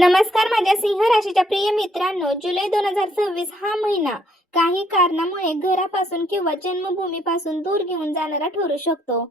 नमस्कार माझ्या सिंह राशीच्या प्रिय मित्रांनो, जुलै 2026 हा महिना काही कारणामुळे घरापासून किंवा जन्मभूमीपासून दूर घेऊन जाणारा ठरू शकतो.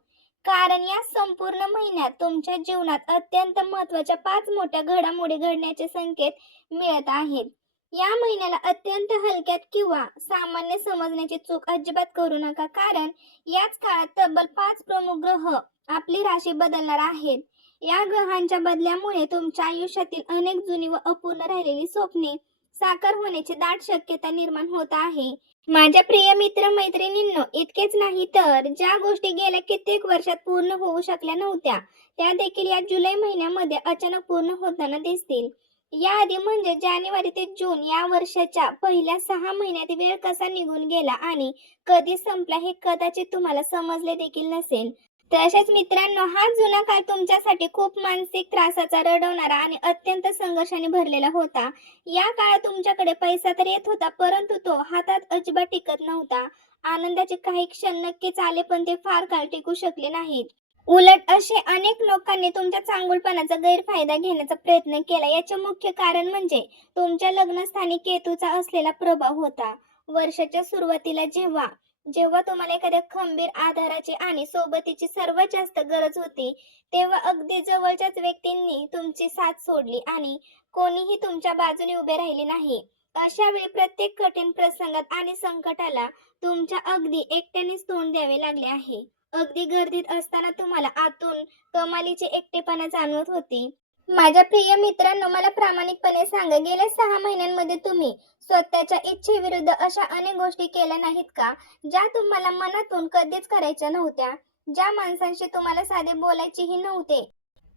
कारण या संपूर्ण महिन्यात तुमच्या जीवनात अत्यंत महत्त्वाच्या 5 मोठ्या घडामोडी घडण्याचे संकेत मिळत आहेत. या महिन्याला अत्यंत हलक्यात किंवा सामान्य समजण्याची चूक अजिबात करू नका, कारण याच काळात तब्बल 5 प्रमुख ग्रह आपली राशी बदलणार आहेत. या ग्रहांच्या बदल्यामुळे तुमच्या आयुष्यातील अनेक जुनी व अपूर्ण राहिलेली स्वप्ने साकार होण्याची दाट शक्यता निर्माण होत आहे. माझ्या प्रिय मित्र मैत्रिणींनो, इतकेच नाही तर ज्या गोष्टी गेल्या कित्येक वर्षात पूर्ण होऊ शकल्या नव्हत्या, त्या देखील या जुलै महिन्यामध्ये अचानक पूर्ण होताना दिसतील. याआधी म्हणजे जानेवारी ते जून या वर्षाच्या पहिल्या 6 महिन्यात वेळ कसा निघून गेला आणि कधी संपला हे कदाचित तुम्हाला समजले देखील नसेल. तसेच मित्रांनो, हा जुना काळ तुमच्यासाठी खूप मानसिक त्रासाचा, रडवणारा आणि अत्यंत संघर्षाने भरलेला होता. या काळात तुमच्याकडे पैसा तर येत होता, परंतु तो हातात अजिबात टिकत नव्हता. आनंदाचे काही क्षण नक्कीच आले, पण ते फार काळ टिकू शकले नाहीत. उलट असे अनेक लोकांनी तुमच्या चांगुलपणाचा गैरफायदा घेण्याचा प्रयत्न केला. याचे मुख्य कारण म्हणजे तुमच्या लग्नस्थानी केतूचा असलेला प्रभाव होता. वर्षाच्या सुरुवातीला जेव्हा जेव्हा तुम्हाला एखाद्या खंबीर आधाराची आणि सोबतीची सर्वात जास्त गरज होती, तेव्हा अगदी जवळच्याच व्यक्तींनी तुमची साथ सोडली आणि कोणीही तुमच्या बाजूने उभे राहिले नाही. अशा वेळी प्रत्येक कठीण प्रसंगात आणि संकटाला तुमच्या अगदी एकट्यानेच तोंड द्यावे लागले आहे. अगदी गर्दीत असताना तुम्हाला आतून कमालीची एकटेपणा जाणवत होती. माझ्या प्रिय मित्रांनो, मला प्रामाणिकपणे सांगा, गेल्या 6 महिन्यांमध्ये तुम्ही स्वतःच्या इच्छेविरुद्ध अशा अनेक गोष्टी केल्या नाहीत का, ज्या तुम्हाला मनातून कधीच करायच्या नव्हत्या? ज्या माणसांशी तुम्हाला साधे बोलायचेही नव्हते,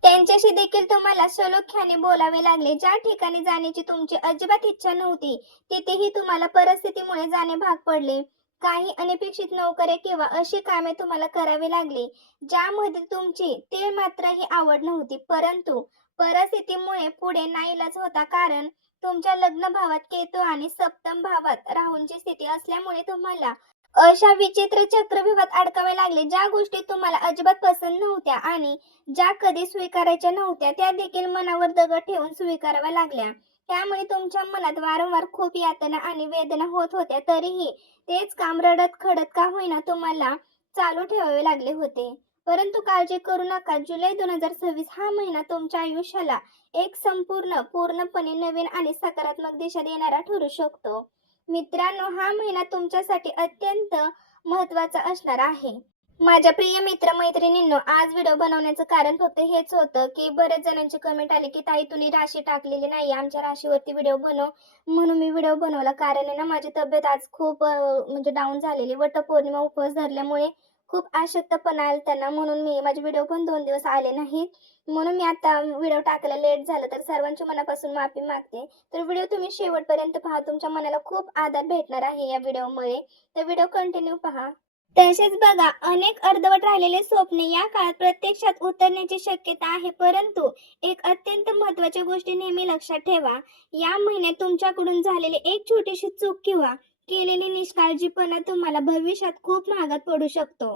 त्यांच्याशी देखील तुम्हाला सलोख्याने बोलावे लागले. ज्या ठिकाणी जाण्याची तुमची अजिबात इच्छा नव्हती, तिथेही तुम्हाला परिस्थितीमुळे जाणे भाग पडले. काही अनपेक्षित नोकऱ्या किंवा अशी कामे तुम्हाला करावी लागली, ज्यामध्ये तुमची तीळ मात्रही आवड नव्हती, परंतु परिस्थितीमुळे पुढे नाईलाज होता. कारण तुमच्या लग्न भावात केतू आणि सप्तम भावात राहूंची स्थिती असल्यामुळे तुम्हाला अशा विचित्र चक्रव्यूहात अडकावे लागले. ज्या गोष्टी तुम्हाला अजिबात पसंत नव्हत्या आणि ज्या कधी स्वीकारायच्या नव्हत्या, त्या देखील मनावर दगड ठेवून स्वीकाराव्या लागल्या. त्यामुळे तुमच्या मनात वारंवार खूप यातना आणि वेदना होत होत्या. तरीही तेच काम रडत खडत का होईना तुम्हाला चालू ठेवावे लागले होते. परंतु काळजी करू नका, जुलै 2026 हा महिना तुमच्या आयुष्याला एक पूर्णपणे नवीन आणि सकारात्मक दिशा देणारा ठरू शकतो. मित्रांनो, हा महिना तुमच्यासाठी अत्यंत महत्त्वाचा असणार आहे. माझ्या प्रिय मित्र-मैत्रिणींनो, आज व्हिडिओ बनवण्याचं कारण फक्त हेच होतं, की बरेच जणांची कमेंट आली, की "ताई, तुम्ही राशी टाकलेली नाही, आमच्या राशीवरती व्हिडिओ बनव." म्हणून मी व्हिडिओ बनवला. कारण आहे ना, माझी तब्येत आज खूप म्हणजे डाऊन झालेली. वटपौर्णिमा उपवास धरल्यामुळे खूप अशक्तपणा आलता ना, म्हणून माझे व्हिडिओ पण 2 दिवस आले नाहीत. म्हणून मी आता व्हिडिओ टाकायला लेट झालं, तर सर्वांची मनापासून माफी मागते. तर व्हिडिओ तुम्ही शेवटपर्यंत पहा. तुमच्या मनाला खूप आधार भेटणार आहे या व्हिडिओमुळे. तर व्हिडिओ कंटिन्यू पहा. तसेच बघा, अनेक अर्धवट राहिलेले स्वप्ने या काळात प्रत्यक्षात उतरण्याची शक्यता आहे. परंतु एक अत्यंत महत्त्वाची गोष्ट नेहमी लक्षात ठेवा. या महिन्यात तुमच्याकडून झालेली एक छोटीशी चूक किंवा केलेली निष्काळजीपणा तुम्हाला भविष्यात खूप महागात पडू शकतो.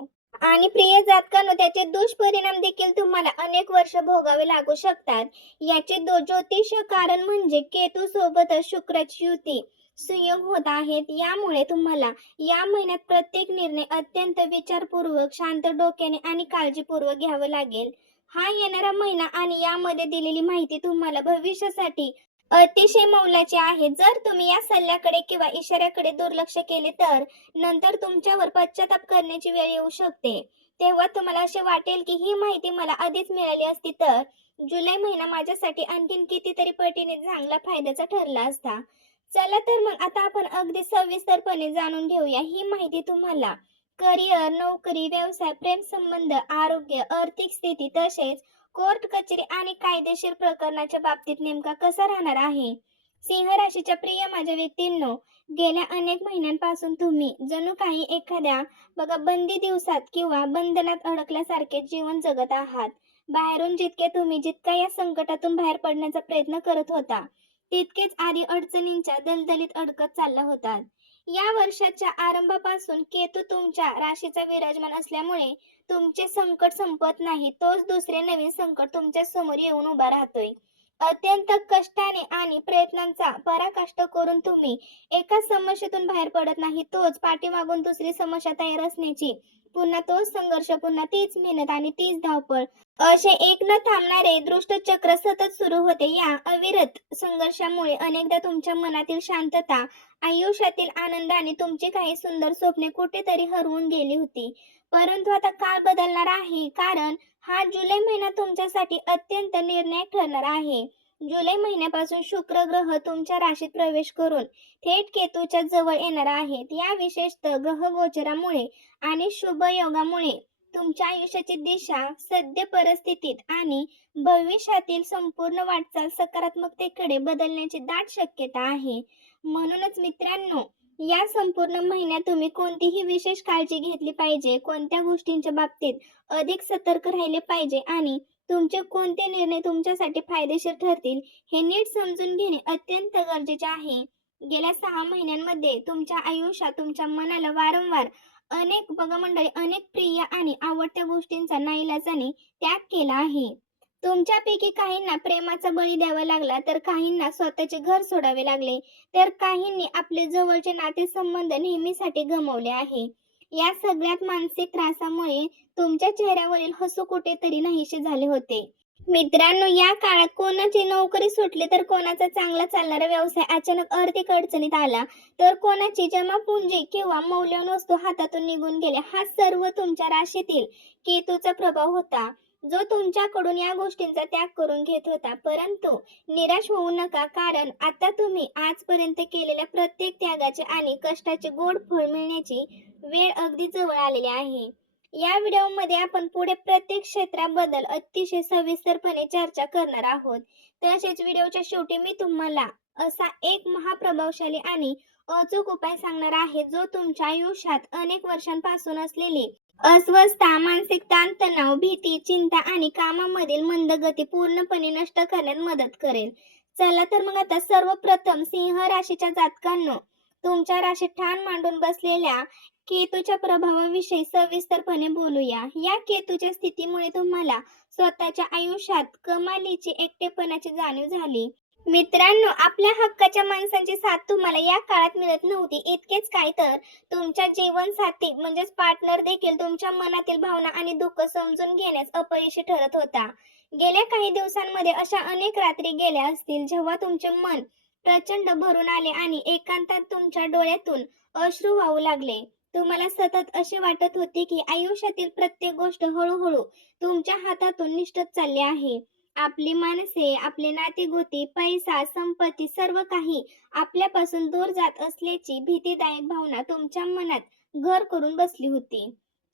आणि प्रिय जातकांनो, त्याचे दुष्परिणाम देखील तुम्हाला अनेक वर्ष भोगावे लागू शकतात. याचे ज्योतिष कारण म्हणजे केतू सोबतच शुक्राची युती संयोग होत आहेत. यामुळे तुम्हाला या महिन्यात प्रत्येक निर्णय अत्यंत विचारपूर्वक, शांत डोक्याने आणि काळजीपूर्वक घ्यावा लागेल. हा येणारा महिना आणि यामध्ये दिलेली माहिती तुम्हाला भविष्यासाठी अतिशय मोलाची आहे. जर तुम्ही या सल्ल्याकडे किंवा इशाऱ्याकडे दुर्लक्ष केले, तर नंतर तुमच्यावर पश्चाताप करण्याची वेळ येऊ शकते. तेव्हा तुम्हाला असे वाटेल, की ही माहिती मला आधीच मिळाली असती तर जुलै महिना माझ्यासाठी आणखीन कितीतरी पटीने चांगला फायद्याचा ठरला असता. चला तर मग आता आपण अगदी सविस्तरपणे जाणून घेऊया ही माहिती तुम्हाला करिअर, नोकरी, व्यवसाय, प्रेमसंबंध, आरोग्य, आर्थिक स्थिती तसेच कोर्ट कचेरी आणि कायदेशीर प्रकरणाच्या बाबतीत नेमका कसा राहणार आहे. सिंह राशीच्या प्रिय माझ्या व्यक्तींनो, गेल्या अनेक महिन्यांपासून तुम्ही जणू काही एखाद्या बंदी दिवसात किंवा बंधनात अडकल्यासारखे जीवन जगत आहात. बाहेरून जितक्या या संकटातून बाहेर पडण्याचा प्रयत्न करत होता, तितकेच आधी अडचणींच्या दलदलीत अडकत चालला होतात. या वर्षाच्या आरंभापासून केतू तुमच्या राशीचा विराजमान असल्यामुळे तुमचे संकट संपत नाही. तोच दुसरे नवीन संकट तुमच्या समोर येऊन उभा राहतोय. अत्यंत कष्टाने आणि प्रयत्नांचा पराकाष्ठा करून तुम्ही एका समस्येतून बाहेर पडत नाही, तोच पाठीमागून दुसरी समस्या तयार असण्याची, पुन्हा तोच संघर्ष, पुन्हा तीच मेहनत आणि तीच धावपळ, असे एक न थांबणारे दुष्टचक्र सतत सुरू होते. या अविरत संघर्षामुळे अनेकदा तुमच्या मनातील शांतता, आयुष्यातील आनंद आणि तुमची काही सुंदर स्वप्ने कुठेतरी हरवून गेली होती. परंतु आता काळ बदलणार आहे, कारण हा जुलै महिना तुमच्यासाठी अत्यंत निर्णायक ठरणार आहे. जुलै महिन्यापासून शुक्र ग्रह तुमच्या राशीत प्रवेश करून थेट केतूच्या जवळ येणार आहेत. या विशेषतः ग्रहगोचरामुळे आणि शुभ योगामुळे तुमच्या आयुष्याची दिशा, सद्य परिस्थितीत आणि भविष्यातील संपूर्ण वाटचाल सकारात्मकतेकडे बदलण्याची दाट शक्यता आहे. म्हणूनच मित्रांनो, या संपूर्ण महिन्यात तुम्ही कोणतीही विशेष काळजी घेतली पाहिजे, कोणत्या गोष्टींच्या बाबतीत अधिक सतर्क राहिले पाहिजे आणि तुमचे कोणते निर्णय तुमच्यासाठी फायदेशीर ठरतील, हे नीट समजून घेणे अत्यंत गरजेचे आहे. गेल्या 6 महिन्यांमध्ये तुमच्या आयुष्यात तुमच्या मनाला वारंवार बघा मंडळी, अनेक प्रिय आणि आवडत्या गोष्टींचा नाईलाजाने त्याग केला आहे. तुमच्यापैकी काहींना प्रेमाचा बळी द्यावा लागला, तर काहींना स्वतःचे घर सोडावे लागले, तर काहींनी आपले जवळचे नातेसंबंध नेहमीसाठी गमावले आहे. या सगळ्यात मानसिक त्रासामुळे तुमच्या चेहऱ्यावरील हसू कुठेतरी नाहीसे झाले होते. मित्रांनो, या काळात कोणाची नोकरी सुटली, तर कोणाचा चांगला चालणारा व्यवसाय अचानक आर्थिक अडचणीत आला, तर कोणाची जमापुंजी किंवा मौल्यवान वस्तू हातातून निघून गेल्या. हा सर्व तुमच्या राशीतील केतूचा प्रभाव होता, जो तुमच्याकडून या गोष्टींचा त्याग करून घेत होता. परंतु निराश होऊ नका, कारण आता तुम्ही आजपर्यंत केलेल्या प्रत्येक त्यागाचे आणि कष्टाचे गोड फळ मिळण्याची वेळ अगदी जवळ आलेली आहे. या व्हिडिओमध्ये आपण पुढे प्रत्येक क्षेत्राबद्दल अतिशय सविस्तरपणे चर्चा करणार आहोत. तसेच व्हिडिओच्या शेवटी मी तुम्हाला असा एक महाप्रभावशाली आणि अचूक उपाय सांगणार आहे, जो तुमच्या आयुष्यात अनेक वर्षांपासून असलेली अस्वस्थता, मानसिक ताणतणाव, भीती, चिंता आणि कामामधील मंदगती पूर्णपणे नष्ट करण्यात मदत करेल. चला तर मग आता सर्वप्रथम सिंह राशीच्या जातकांनो, तुमच्या राशीत ठाण मांडून बसलेल्या केतूच्या प्रभावाविषयी सविस्तरपणे बोलूया. या केतूच्या स्थितीमुळे तुम्हाला स्वतःच्या आयुष्यात कमालीची एकटेपणाची जाणीव झाली. मित्रांनो, आपल्या हक्काच्या माणसांची साथ तुम्हाला या काळात मिळत नव्हती. इतकेच काय, तर तुमच्या जीवनसाथी म्हणजेच पार्टनर देखील तुमच्या मनातील भावना आणि दुःख समजून घेण्यास अपयशी ठरत होता. गेल्या काही दिवसांमध्ये अशा अनेक रात्री गेल्या असतील, जेव्हा तुमचे मन प्रचंड भरून आले आणि एकांतात तुमच्या डोळ्यातून अश्रू वाहू लागले. तुम्हाला सतत असे वाटत होते की आयुष्यातील प्रत्येक गोष्ट हळूहळू तुमच्या हातातून निसटत चालली आहे. आपली माणसे, आपले नातेगोती, पैसा, संपत्ती सर्व काही आपल्यापासून दूर जात असल्याची भीतीदायक भावना तुमच्या मनात घर करून बसली होती.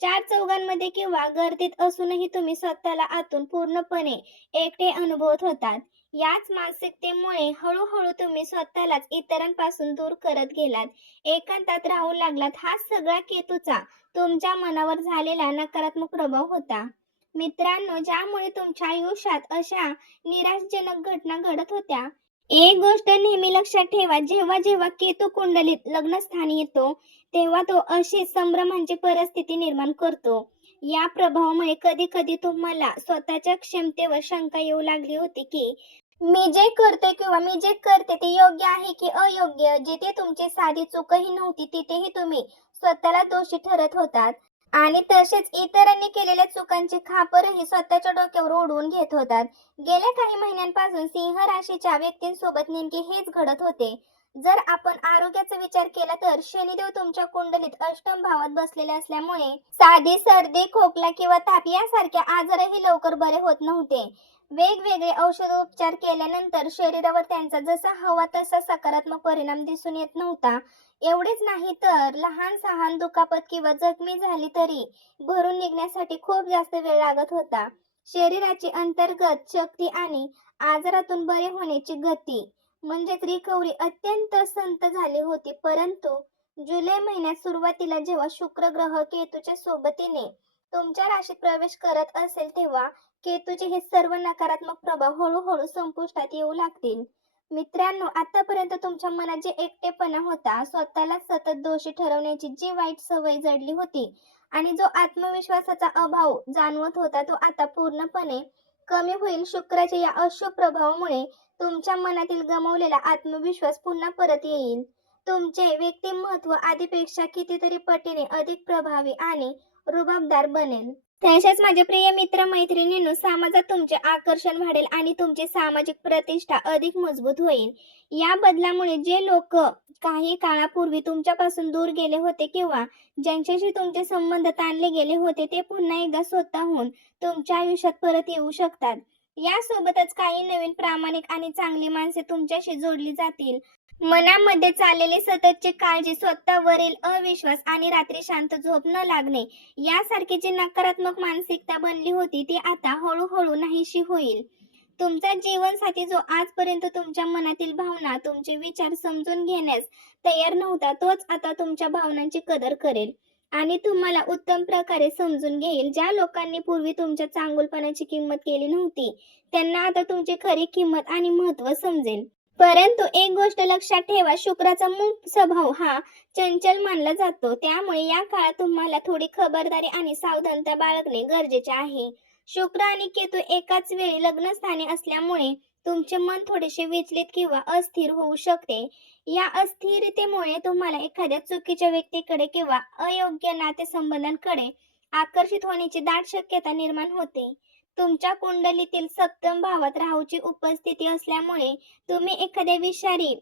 चार चौघांमध्ये किंवा गर्दीत असूनही तुम्ही स्वतःला आतून पूर्णपणे एकटे अनुभवत होतात. याच मानसिकतेमुळे हळूहळू तुम्ही स्वतःलाच इतरांपासून दूर करत गेलात, एकांतात राहू लागलात. हा सगळा केतूचा तुमच्या मनावर झालेला नकारात्मक प्रभाव होता. मित्रांनो, ज्यामुळे तुमच्या आयुष्यात अशा निराशजनक घटना घडत होत्या. एक गोष्ट नेहमी लक्षात ठेवा, जेव्हा जेव्हा केतू कुंडलीत लग्नस्थानी येतो, तेव्हा तो अशी संभ्रमांची परिस्थिती निर्माण करतो. या प्रभावामुळे कधी कधी तुम्हाला स्वतःच्या क्षमतेवर शंका येऊ लागली होती की मी जे करतोय किंवा मी जे करते ते योग्य आहे की अयोग्य. जिथे तुमची साधी चूकही नव्हती, तिथेही तुम्ही स्वतःला दोषी ठरत होतात आणि तसेच इतरांनी केलेल्या चुकांची खापरही स्वतःच्या डोक्यावर ओढवून घेत होतात. गेल्या काही महिन्यांपासून सिंह राशीच्या व्यक्तींसोबत नेमके हेच घडत होते. जर आपण आरोग्याचा विचार केला, तर शनिदेव तुमच्या कुंडलीत अष्टम भावात बसलेले असल्यामुळे साधी सर्दी, खोकला किंवा ताप यासारख्या आजारही लवकर बरे होत नव्हते. वेगवेगळे औषधोपचार केल्यानंतर शरीरावर त्यांचा जसा हवा तसा सकारात्मक परिणाम दिसून येत नव्हता. एवढेच नाही, तर लहान सहान दुखापत किंवा जखमी झाली तरी भरून निघण्यासाठी खूप जास्त वेळ लागत होता. शरीराची अंतर्गत शक्ती आणि आजारातून बरे होण्याची गती म्हणजेच रिकव्हरी अत्यंत संथ झाली होती. परंतु जुलै महिन्यात सुरुवातीला जेव्हा शुक्र ग्रह केतूच्या सोबतीने तुमच्या राशीत प्रवेश करत असेल, तेव्हा केतूचे हे सर्व नकारात्मक प्रभाव हळूहळू संपुष्टात येऊ लागतील. मित्रांनो, आतापर्यंत तुमच्या मनात जे एकटेपणा होता, स्वतःला सतत दोषी ठरवण्याची जी वाईट सवय जडली होती आणि जो आत्मविश्वासाचा अभाव जाणवत होता, तो आता पूर्णपणे कमी होईल. शुक्राच्या या अशुभ प्रभावामुळे तुमच्या मनातील गमावलेला आत्मविश्वास पुन्हा परत येईल. तुमचे व्यक्तिमत्व आधीपेक्षा कितीतरी पटीने अधिक प्रभावी आणि रुबाबदार बनेल. तसेच माझे प्रिय मित्र मैत्रिणींनो, समाजात तुमचे आकर्षण वाढेल आणि तुमची सामाजिक प्रतिष्ठा अधिक मजबूत होईल. या बदलामुळे जे लोक काही काळापूर्वी तुमच्यापासून दूर गेले होते किंवा ज्यांच्याशी तुमचे संबंध ताणले गेले होते, ते पुन्हा एकदा स्वतःहून तुमच्या आयुष्यात परत येऊ शकतात. यासोबतच काही नवीन प्रामाणिक आणि चांगली माणसे तुमच्याशी जोडली जातील. मनामध्ये चाललेली सततची काळजी, स्वतःवरील अविश्वास आणि रात्री शांत झोप न लागणे यासारखी जी नकारात्मक मानसिकता बनली होती, ती आता हळूहळू नाहीशी होईल. तुमचा जीवनसाथी जो आजपर्यंत तुमच्या मनातील भावना, तुमचे विचार समजून घेण्यास तयार नव्हता, तोच आता तुमच्या भावनांची कदर करेल आणि तुम्हाला उत्तम प्रकारे समजून घेईल. ज्या लोकांनी पूर्वी तुमच्या चांगुलपणाची किंमत केली नव्हती, त्यांना आता तुमची खरी किंमत आणि महत्त्व समजेल. परंतु एक गोष्ट लक्षात ठेवा, शुक्राचा मूळ स्वभाव हा चंचल मानला जातो. त्यामुळे या काळात तुम्हाला थोडी खबरदारी आणि सावधानता बाळगणे गरजेचे आहे. शुक्र आणि केतू एकाच वेळी लग्नस्थानी असल्यामुळे तुमचे मन थोडेसे विचलित किंवा अस्थिर होऊ शकते. या अस्थिरतेमुळे तुम्हाला एखाद्या चुकीच्या व्यक्तीकडे किंवा अयोग्य नातेसंबंधांकडे आकर्षित होण्याची दाट शक्यता निर्माण होते. तुमच्या कुंडलीतील सप्तम भावात राहूची उपस्थिती असल्यामुळे तुम्ही एखाद्या विषारी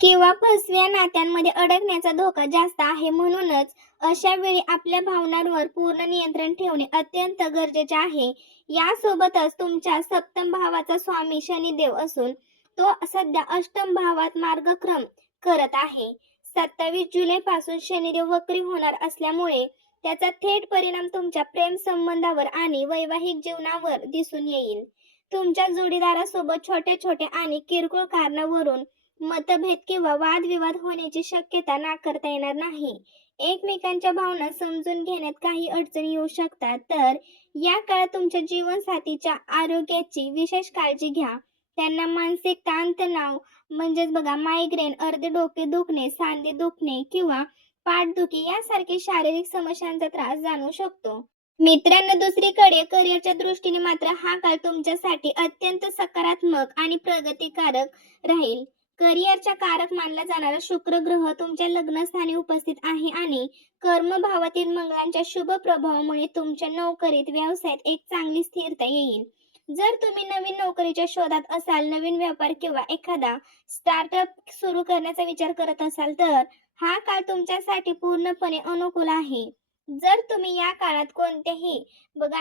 किंवा फसव्या नात्यांमध्ये अडकण्याचा धोका जास्त आहे. म्हणूनच अशा वेळी आपल्या भावनांवर पूर्ण नियंत्रण ठेवणे अत्यंत गरजेचे आहे. यासोबतच तुमच्या सप्तम भावाचा स्वामी शनिदेव असून तो सध्या अष्टम भावात मार्गक्रम करत आहे. 27 जुलै पासून शनिदेव वक्री होणार असल्यामुळे त्याचा थेट परिणाम तुमच्या प्रेम संबंधावर आणि वैवाहिक जीवनावर दिसून येईल. तुमच्या जोडीदारासोबत छोट्या छोट्या आणि किरकोळ कारणावरून मतभेद किंवा वादविवाद होण्याची शक्यता नाकारता येणार नाही. एकमेकांच्या भावना समजून घेण्यात काही अडचणी येऊ शकतात, तर या काळात तुमच्या जीवनसाथीच्या आरोग्याची विशेष काळजी घ्या. त्यांना मानसिक ताणतणाव म्हणजेच बघा मायग्रेन, अर्धे डोके दुखणे, सांधे दुखणे किंवा पाठदुखी यासारखे शारीरिक समस्यांचा त्रास जाणवू शकतो. मित्रांनो, दुसरीकडे करिअरच्या दृष्टीने मात्र हा काळ तुमच्यासाठी अत्यंत सकारात्मक आणि प्रगतिकारक राहील. करिअरच्या कारक मानला जाणारा शुक्र ग्रह तुमच्या लग्नस्थानी उपस्थित आहे आणि कर्मभावातील मंगळांच्या शुभ प्रभावामुळे तुमच्या नोकरीत, व्यवसायात एक चांगली स्थिरता येईल. जर तुम्ही नवीन नोकरीच्या शोधात असाल, नवीन व्यापार किंवा एखादा स्टार्टअप सुरू करण्याचा विचार करत असाल, तर हा काळ तुमच्यासाठी पूर्णपणे अनुकूल आहे. जर तुम्ही या काळात कोणत्याही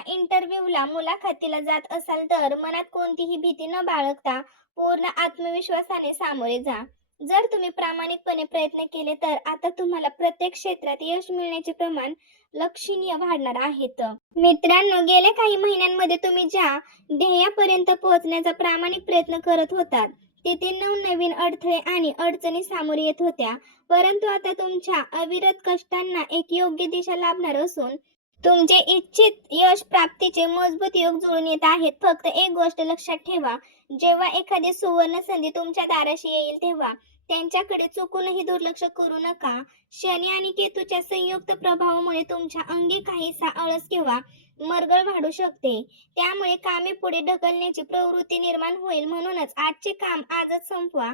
इंटरव्ह्यूला, मुलाखतीला जात असाल, तर मनात कोणतीही भीती न बाळगता पूर्ण आत्मविश्वासाने सामोरे जा. जर तुम्ही प्रामाणिकपणे प्रयत्न केले, तर आता तुम्हाला प्रत्येक क्षेत्रात यश मिळण्याचे प्रमाण लक्षणीय वाढणार आहेत. मित्रांनो, गेल्या काही महिन्यांमध्ये तुम्ही ज्या ध्येयापर्यंत पोहोचण्याचा प्रामाणिक प्रयत्न करत होतात, तिथे नवनवीन अडथळे आणि अडचणी सामोरे येत होत्या. परंतु आता तुमच्या अविरत कष्टांना एक योग्य दिशा लाभणार असून तुमचे इच्छित यश प्राप्तीचे मजबूत योग जुळून येत आहेत. फक्त एक गोष्ट लक्षात ठेवा, जेव्हा एखादी सुवर्ण संधी तुमच्या दाराशी येईल, तेव्हा त्यांच्याकडे चुकूनही दुर्लक्ष करू नका. शनी आणि केतूच्या संयुक्त प्रभावामुळे तुमच्या अंगी काहीसा आळस किंवा मरगळ वाढू शकते. त्यामुळे कामे पुढे ढकलण्याची प्रवृत्ती निर्माण होईल. म्हणूनच आजचे काम आजच संपवा,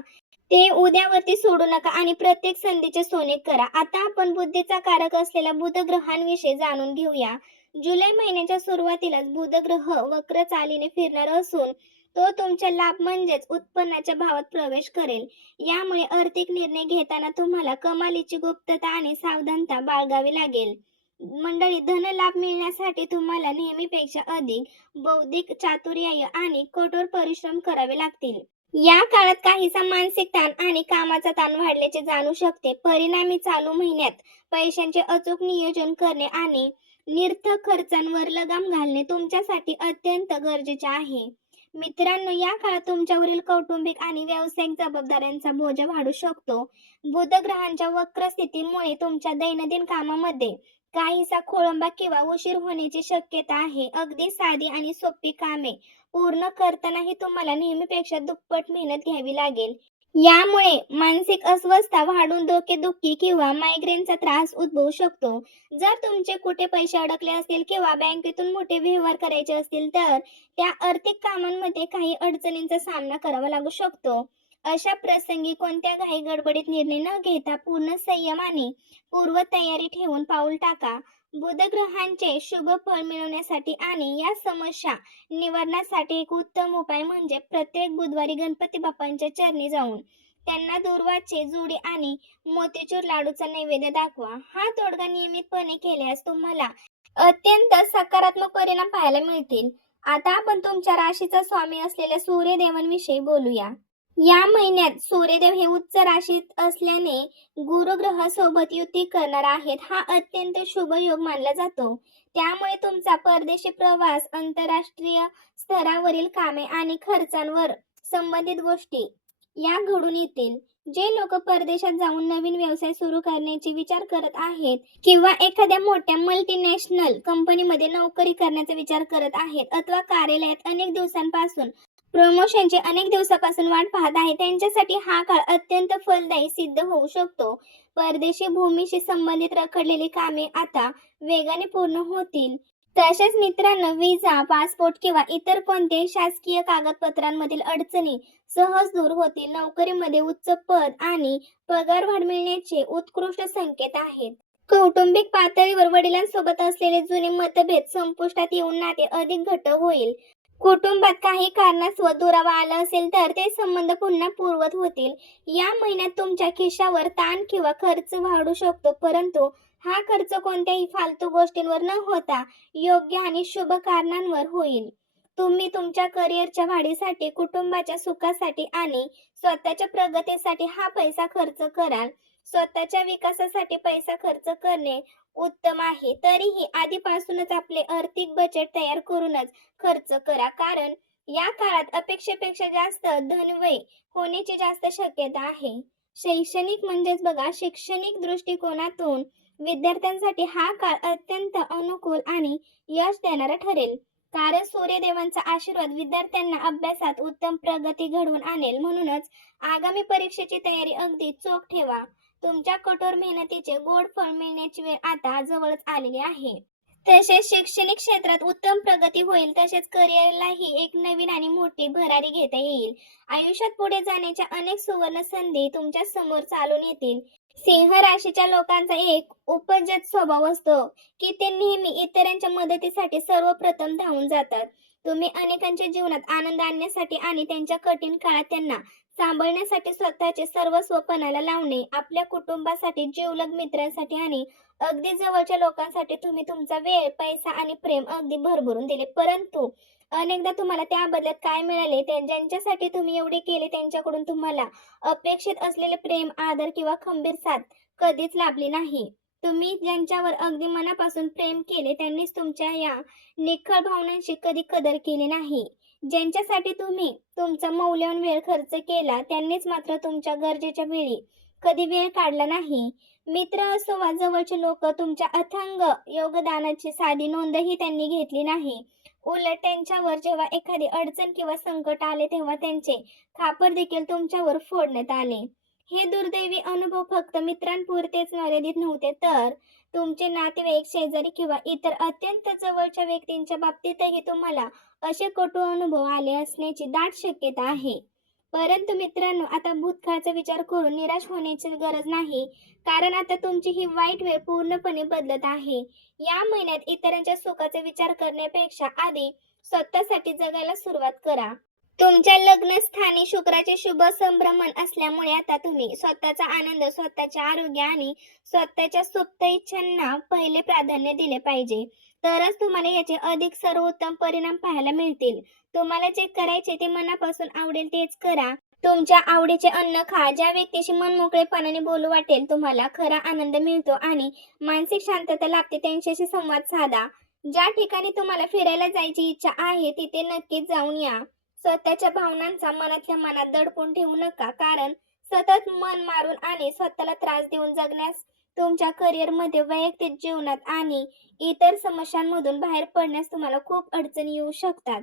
ते उद्यावरती सोडू नका आणि प्रत्येक संधीचे सोने करा. आता आपण बुद्धीचा कारक असलेल्या बुध ग्रहांविषयी जाणून घेऊया. जुलै महिन्याच्या सुरुवातीलाच बुध ग्रह वक्र चालीने फिरणार असून तो तुमच्या लाभ म्हणजेच उत्पन्नाच्या भावात प्रवेश करेल. यामुळे आर्थिक निर्णय घेताना तुम्हाला कमालीची गुप्तता आणि सावधानता बाळगावी लागेल. मंडळी, धन लाभ मिळण्यासाठी तुम्हाला नेहमीपेक्षा अधिक बौद्धिक चातुर्य आणि कठोर परिश्रम करावे लागतील. या काळात काहीसा मानसिक ताण आणि कामाचा ताण वाढल्याचे जाणू शकते. परिणामी चालू महिन्यात पैशांचे अचूक नियोजन करणे आणि निरर्थक खर्चांवर लगाम घालणे तुमच्यासाठी अत्यंत गरजेचे आहे. मित्रांनो, या काळात तुमच्यावरील कौटुंबिक आणि व्यावसायिक जबाबदाऱ्यांचा बोजा वाढू शकतो. बुध ग्रहांच्या वक्र स्थितीमुळे तुमच्या दैनंदिन कामामध्ये काहीसा खोळंबा किंवा उशीर होण्याची शक्यता आहे. अगदी साधी आणि सोपी कामे पूर्ण करतानाही तुम्हाला नेहमीपेक्षा दुप्पट मेहनत घ्यावी लागेल. यामुळे मानसिक अस्वस्थता वाढून डोकेदुखी किंवा मायग्रेनचा त्रास उद्भवू शकतो. जर तुमचे कुठे पैसे अडकले असतील किंवा बँकेतून मोठे व्यवहार करायचे असतील तर त्या आर्थिक कामांमध्ये काही अडचणींचा सामना करावा लागू शकतो. अशा प्रसंगी कोणत्या घाई गडबडीत निर्णय न घेता पूर्ण संयम आणि पूर्वतयारी ठेवून पाऊल टाका. बुधग्रहांचे शुभ फळ मिळवण्यासाठी आणि या समस्या निवारणासाठी एक उत्तम उपाय म्हणजे प्रत्येक बुधवारी गणपती बाप्पांच्या चरणी जाऊन त्यांना दुर्वाचे जुडी आणि मोतीचूर लाडूचा नैवेद्य दाखवा. हा तोडगा नियमितपणे केल्यास तुम्हाला अत्यंत सकारात्मक परिणाम पाहायला मिळतील. आता आपण तुमच्या राशीचा स्वामी असलेल्या सूर्यदेवांविषयी बोलूया. या महिन्यात सूर्यदेव हे उच्च राशीत असल्याने गुरुग्रह सोबत युती करणार आहेत. हा अत्यंत शुभ योग मानला जातो. त्यामुळे तुमचा परदेशी प्रवास, आंतरराष्ट्रीय स्तरावरील कामे आणि खर्चांवर संबंधित गोष्टी या घडून येतील. जे लोक परदेशात जाऊन नवीन व्यवसाय सुरू करण्याचे विचार करत आहेत किंवा एखाद्या मोठ्या मल्टीनॅशनल कंपनीमध्ये नोकरी करण्याचा विचार करत आहेत अथवा कार्यालयात अनेक दिवसांपासून प्रमोशनची अनेक दिवसापासून वाट पाहत आहे त्यांच्यासाठी हा काळ अत्यंत फलदायी सिद्ध होऊ शकतो. परदेशी भूमीशी संबंधित रखडलेली कामे आता वेगाने पूर्ण होतील. तसेच मित्रांनो, विजा, पासपोर्ट किंवा इतर कोणत्याही शासकीय कागदपत्रांमधील अडचणी सहज दूर होतील. नोकरीमध्ये उच्च पद आणि पगारवाढ मिळण्याचे उत्कृष्ट संकेत आहेत. कौटुंबिक पातळीवर वडिलांसोबत असलेले जुने मतभेद संपुष्टात येऊन नाते अधिक घट्ट होईल. कुटुंबात काही कारणास्तव दुरावा आला असेल तर ते संबंध पुन्हा पूर्ववत होतील. या महिन्यात तुमच्या खिशावर ताण किंवा खर्च वाढू शकतो, परंतु हा खर्च कोणत्याही फालतू गोष्टींवर न होता योग्य आणि शुभ कारणांवर होईल. तुम्ही तुमच्या करिअरच्या वाढीसाठी, कुटुंबाच्या सुखासाठी आणि स्वतःच्या प्रगतीसाठी हा पैसा खर्च कराल. स्वतःच्या विकासासाठी पैसा खर्च करणे उत्तम आहे. तरीही आधीपासूनच आपले आर्थिक बजेट तयार करूनच खर्च करा, कारण या काळात अपेक्षेपेक्षा जास्त धनव्यय होण्याची जास्त शक्यता आहे. शैक्षणिक म्हणजेच बघा, शैक्षणिक दृष्टिकोनातून विद्यार्थ्यांसाठी हा काळ अत्यंत अनुकूल आणि यश देणारा ठरेल. कारण सूर्यदेवांचा आशीर्वाद विद्यार्थ्यांना अभ्यासात उत्तम प्रगती घडवून आणेल. म्हणूनच आगामी परीक्षेची तयारी अगदी चोख ठेवा. तुमच्या कठोर मेहनतीचे गोड फळ मिळण्याची वेळ आता जवळच आलेली आहे. तसेच शैक्षणिक क्षेत्रात उत्तम प्रगती होईल. तसेच करिअरलाही एक नवीन आणि मोठी भरारी घेता येईल. आयुष्यात पुढे जाण्याच्या अनेक सुवर्ण संधी तुमच्या समोर चालून येतील. सिंह राशीच्या लोकांचा एक उपजत स्वभाव असतो की ते नेहमी इतरांच्या मदतीसाठी सर्वप्रथम धावून जातात. तुम्ही अनेकांच्या जीवनात आनंद आणण्यासाठी आणि त्यांच्या कठीण काळात त्यांना सांभाळण्यासाठी स्वतःचे सर्वस्व पणाला लावणे. आपल्या कुटुंबासाठी, जिवलग मित्रांसाठी आणि अगदी जवळच्या लोकांसाठी तुम्ही तुमचा वेळ, पैसा आणि प्रेम अगदी भरभरून दिले. परंतु अनेकदा तुम्हाला त्या बदल्यात काय मिळाले? ज्यांच्यासाठी तुम्ही एवढे केले त्यांच्याकडून तुम्हाला अपेक्षित असलेले प्रेम, आदर किंवा खंबीर साथ कधीच लाभली नाही. तुम्ही ज्यांच्यावर अगदी मनापासून प्रेम केले त्यांनीच तुमच्या या निखळ भावनांची कधी कदर केली नाही. ज्यांच्यासाठी तुम्ही तुमचा मौल्यवान वेळ खर्च केला त्यांनीच मात्र तुमच्या गरजेच्या वेळी कधी वेळ काढला नाही. मित्र असो वा जवळचे लोक, तुमच्या अथांग योगदानाची साधी नोंदही त्यांनी घेतली नाही. उलट त्यांच्यावर जेव्हा एखादी अडचण किंवा संकट आले तेव्हा त्यांचे खापर देखील तुमच्यावर फोडण्यात आले. हे दुर्दैवी अनुभव फक्त मित्रांपुरतेच मर्यादित नव्हते, तर तुमचे नातेवाईक, शेजारी किंवा इतर अत्यंत जवळच्या व्यक्तींच्या बाबतीतही तुम्हाला असे कटू अनुभव आले असण्याची दाट शक्यता आहे. परंतु मित्रांनो, आता भूतकाळाचा विचार करून निराश होण्याची गरज नाही, कारण आता तुमची ही वाईट वेळ पूर्णपणे बदलत आहे. या महिन्यात इतरांच्या सुखाचा विचार करण्यापेक्षा आधी स्वतःसाठी जगायला सुरुवात करा. तुमच्या लग्नस्थानी शुक्राचे शुभ संभ्रमण असल्यामुळे आता तुम्ही स्वतःचा आनंद, स्वतःचे आरोग्य आणि स्वतःच्या सुप्त इच्छांना पहिले प्राधान्य दिले पाहिजे. तरच तुम्हाला याचे अधिक सर्वोत्तम परिणाम पाहायला मिळतील. तुम्हाला जे करायचे ते मनापासून आवडेल तेच करा. तुमच्या आवडीचे अन्न खा. ज्या व्यक्तीशी मनमोकळेपणाने बोलू वाटेल, तुम्हाला खरा आनंद मिळतो आणि मानसिक शांतता लाभते त्यांच्याशी संवाद साधा. ज्या ठिकाणी तुम्हाला फिरायला जायची इच्छा आहे तिथे नक्कीच जाऊन या. स्वतःच्या भावनांचा मनातल्या मनात दडपून ठेवू नका, कारण सतत मन मारून आणि स्वतःला त्रास देऊन जगण्यास तुमच्या करिअरमध्ये, वैयक्तिक जीवनात आणि इतर समस्यांमधून बाहेर पडण्यास तुम्हाला खूप अडचणी येऊ शकतात.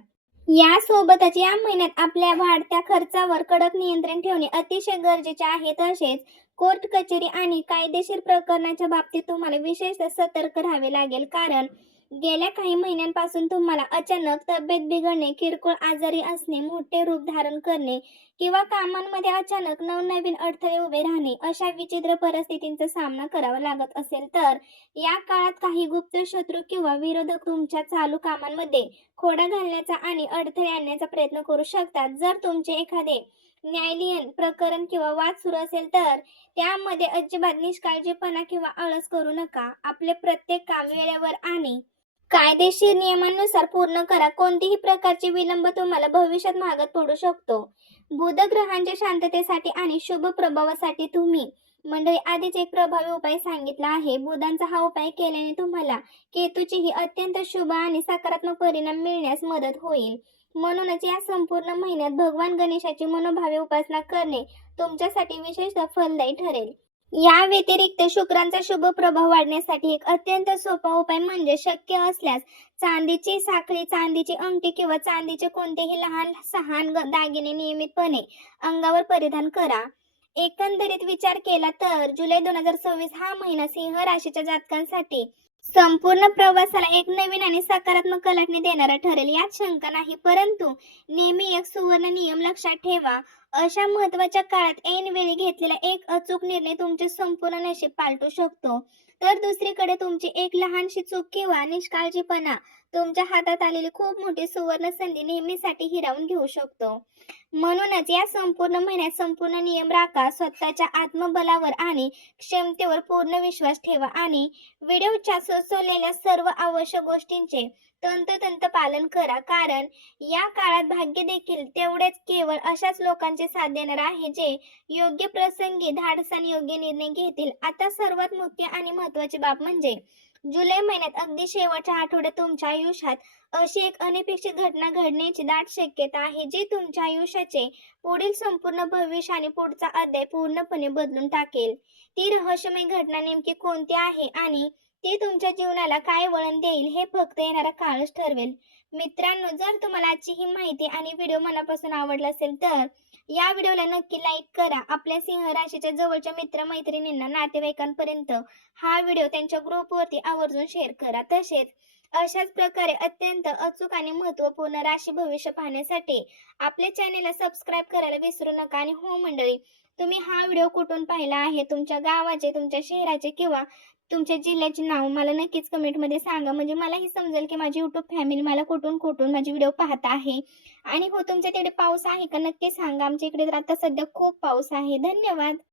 यासोबतच या महिन्यात आपल्या वाढत्या खर्चावर कडक नियंत्रण ठेवणे अतिशय गरजेचे आहे. तसेच कोर्ट कचेरी आणि कायदेशीर प्रकरणाच्या बाबतीत तुम्हाला विशेष सतर्क राहावे लागेल. कारण गेल्या काही महिन्यांपासून तुम्हाला अचानक तब्येत बिघडणे, किरकोळ आजारी असणे, मोठे रूप धारण करणे किंवा कामांमध्ये अचानक नवनवीन अडथळे उभे राहणे अशा विचित्र परिस्थितींचा सामना करावा लागत असेल तर या काळात काही गुप्त शत्रू किंवा विरोधक तुमच्या चालू कामांमध्ये खोडा घालण्याचा आणि अडथळे आणण्याचा प्रयत्न करू शकतात. जर तुमचे एखादे न्यायालयीन प्रकरण किंवा वाद सुरू असेल तर त्यामध्ये अजिबात निष्काळजीपणा किंवा आळस करू नका. आपले प्रत्येक काम वेळेवर आणि कायदेशीर नियमांनुसार पूर्ण करा. कोणतीही प्रकारची विलंब तुम्हाला भविष्यात महागात पडू शकतो. बुध ग्रहांच्या शांततेसाठी आणि शुभ प्रभावासाठी तुम्ही मंडळी आधीच एक प्रभावी उपाय सांगितला आहे. बुधांचा हा उपाय केल्याने तुम्हाला केतूचेही अत्यंत शुभ आणि सकारात्मक परिणाम मिळण्यास मदत होईल. म्हणूनच या संपूर्ण महिन्यात भगवान गणेशाची मनोभावे उपासना करणे तुमच्यासाठी विशेषतः फलदायी ठरेल. या व्यतिरिक्त शुक्रांचा शुभ प्रभाव वाढण्यासाठी एक अत्यंत सोपा उपाय म्हणजे शक्य असल्यास चांदीची साखळी, चांदीची अंगठी किंवा चांदीचे कोणतेही लहान सहान दागिने नियमितपणे अंगावर परिधान करा. एकंदरीत विचार केला तर जुलै 2026 हा महिना सिंह राशीच्या जातकांसाठी संपूर्ण प्रवासाला एक नवीन आणि सकारात्मक कलाटणी देणारा ठरेल, यात शंका नाही. परंतु नेहमी एक सुवर्ण नियम लक्षात ठेवा. अशा महत्त्वाच्या काळात ऐनवेळी घेतलेला एक अचूक निर्णय तुमचे संपूर्ण नशीब पालटू शकतो. तर दुसरीकडे तुमची एक लहानशी चूक किंवा निष्काळजीपणा तुमच्या हातात आलेली खूप मोठी सुवर्ण संधी नेहमीसाठी हिरावून घेऊ शकतो. म्हणूनच या संपूर्ण महिन्यात संपूर्ण नियम राखा. स्वतःच्या आत्मबलावर आणि क्षमतेवर पूर्ण विश्वास ठेवा आणि व्हिडिओच्या सुचवलेल्या सर्व आवश्यक गोष्टींचे तंतोतंत पालन करा. कारण या काळात भाग्य देखील तेवढेच केवळ अशाच लोकांचे साथ देणार आहे जे योग्य प्रसंगी धाडसाने योग्य निर्णय घेतील. आता सर्वात मुख्य आणि महत्त्वाची बाब म्हणजे जुलै महिन्यात अगदी शेवटच्या आठवड्यात तुमच्या आयुष्यात अशी एक अनपेक्षित घटना घडण्याची दाट शक्यता आहे जी तुमच्या आयुष्याचे पुढील संपूर्ण भविष्य आणि पुढचा अध्याय पूर्णपणे बदलून टाकेल. ती रहस्यमय घटना नेमकी कोणती आहे आणि ती तुमच्या जीवनाला काय वळण देईल हे फक्त येणारा काळच ठरवेल. मित्रांनो, जर तुम्हाला आजची ही माहिती आणि व्हिडिओ मनापासून आवडला असेल तर या व्हिडिओला नक्की लाईक करा. आपल्या सिंह राशीच्या जवळच्या मित्रमैत्रिणींना, नातेवाईकांपर्यंत हा व्हिडिओ त्यांच्या ग्रुपवरती आवर्जून शेअर करा. तसेच अशाच प्रकारे अत्यंत अचूक आणि महत्त्वपूर्ण राशी भविष्य पाहण्यासाठी आपल्या चॅनेलला सबस्क्राईब करायला विसरू नका. आणि हो मंडळी, तुम्ही हा व्हिडिओ कुठून पाहिला आहे, तुमच्या गावाचे, तुमच्या शहराचे किंवा तुमच्या जिल्ह्याचे नाव मला नक्कीच कमेंटमध्ये सांगा. म्हणजे मलाही समजेल की माझी यूट्यूब फॅमिली मला कुठून कुठून माझी व्हिडिओ पाहत आहे. आणि हो, तुमच्या तिकडे पाऊस आहे का नक्की सांगा. आमच्या इकडे तर आता सध्या खूप पाऊस आहे. धन्यवाद.